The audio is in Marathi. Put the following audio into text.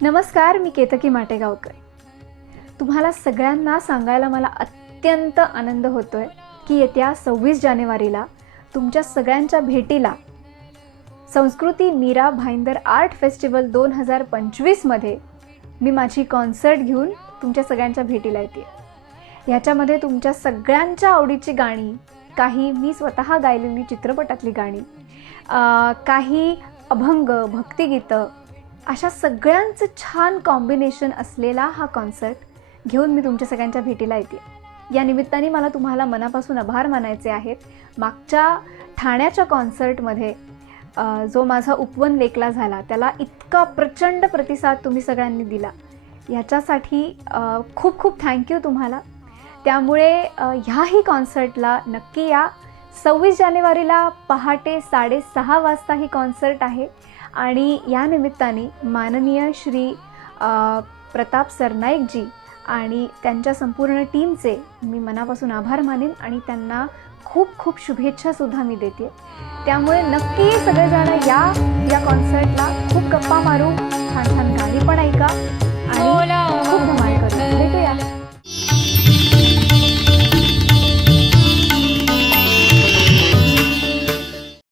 नमस्कार, मी केतकी माटेगावकर. तुम्हाला सगळ्यांना सांगायला मला अत्यंत आनंद होतोय की येत्या 26 जानेवारीला तुमच्या सगळ्यांच्या भेटीला संस्कृती मीरा भाईंदर आर्ट फेस्टिवल 2025 मध्ये मी माझी कॉन्सर्ट घेऊन तुमच्या सगळ्यांच्या भेटीला येते. ह्याच्यामध्ये तुमच्या सगळ्यांच्या आवडीची गाणी, काही मी स्वतः गायलेली चित्रपटातली गाणी, काही अभंग, भक्तिगीतं, अशा सगळ्यांचं छान कॉम्बिनेशन असलेला हा कॉन्सर्ट घेऊन मी तुमच्या सगळ्यांच्या भेटीला येते. या निमित्ताने मला तुम्हाला मनापासून आभार मानायचे आहेत. मागच्या ठाण्याच्या कॉन्सर्टमध्ये जो माझा उपवन लेखला झाला त्याला इतका प्रचंड प्रतिसाद तुम्ही सगळ्यांनी दिला, ह्याच्यासाठी खूप खूप थँक्यू तुम्हाला. त्यामुळे ह्याही कॉन्सर्टला नक्की या. 26 जानेवारीला पहाटे 6:30 वाजता ही कॉन्सर्ट आहे आणि या निमित्ताने माननीय श्री प्रताप सरनाईकजी आणि त्यांच्या संपूर्ण टीमचे मी मनापासून आभार मानेन आणि त्यांना खूप खूप शुभेच्छासुद्धा मी देते. त्यामुळे नक्की सगळेजण या कॉन्सर्टला खूप गप्पा मारू, छान छान गाणी पण ऐका आणि खूप